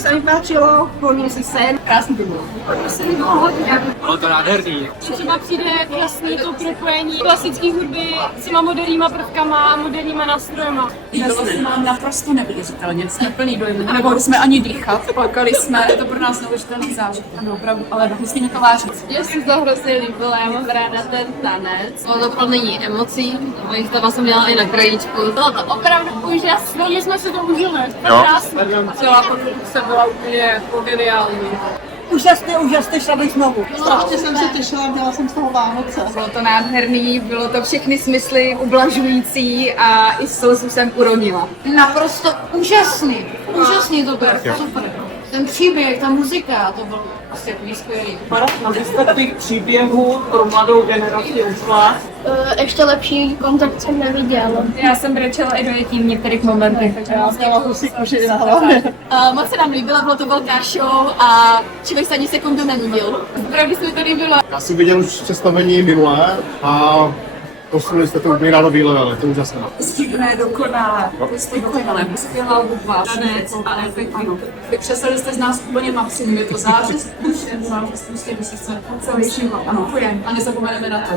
se mi páčilo, volím si sen. Krásný to bylo. Se mi bylo hodně. Bylo to nádherný. Třeba přijde jasný to propojení klasické hudby s těma moderníma prvkama a moderníma nástrojema. Bylo se nám naprosto neuvěřitelně, jsme plný dojmu. Nemohli jsme ani dýchat, plakali jsme, je to pro nás neuvěřitelný zážitek. Opravdu, ale musíme to vážit. Mně se to hrozně líbilo, já mám ráda ten tanec. Bylo to plný emocí, mojich stava jsem měla i na krajíčku. Bylo to opravdu úžasné, my jsme si to užili. Krásně. Celá produkce byla úplně geniální. Úžasně, šla bych znovu. Strašně jsem se těšila, měla jsem z toho Vánoce. Bylo to nádherný, bylo to všechny smysly ublažující a i slzu jsem uronila. Naprosto úžasný to bylo, super. Ten příběh, ta muzika, to bylo asi takový skvělý. Na výsledek příběhů pro mladou generaci obzvlášť. Ještě lepší kontakt jsem neviděla. Já jsem brečela i dojetí v některých momentech, takže Já měla husí koži na hlavě. Moc se nám líbila, bylo to velká show a člověk se ani sekundu nenudil. Opravdu se mi to líbilo. Já jsem viděl už představení minulé a posunuli jste to úplně do bílé, ale to je úžasné. Stihné, dokonale, skvělá hudba, tanec a efekty. Vykřesali jste z nás úplně maximum, je to zářez, prostě musí se celý život. Ano, a nezapomeneme na to.